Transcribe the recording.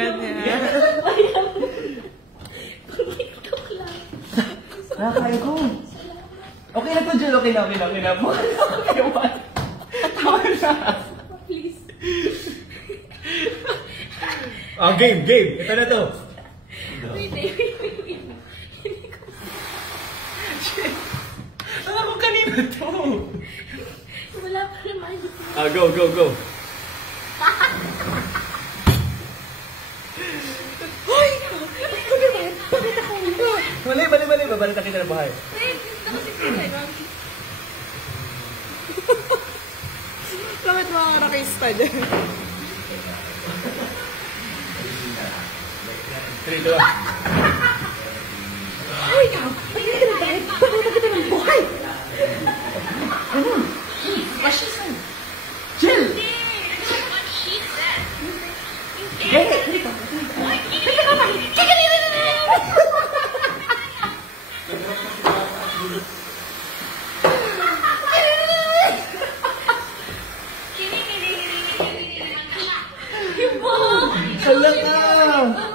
ganyan. Nakakaya ko. Okay na to, Jill. Okay na. Tama na. Please. Game. Ito na to. Wait. Hindi ko. Alam mo kanina to. Wala pa naman. Go. Hoy! Bakit ako? Mali. Babalitan kita ng bahay. Wait, gusto ko si Kuya. Bakit mga rakista dyan? 3, 2, 1. Ay, ikaw! Bakit ka na dahil? Babalitan kita ng buhay! Ano? What she said? Jill! Hindi ka. Yung ball! Hala ka!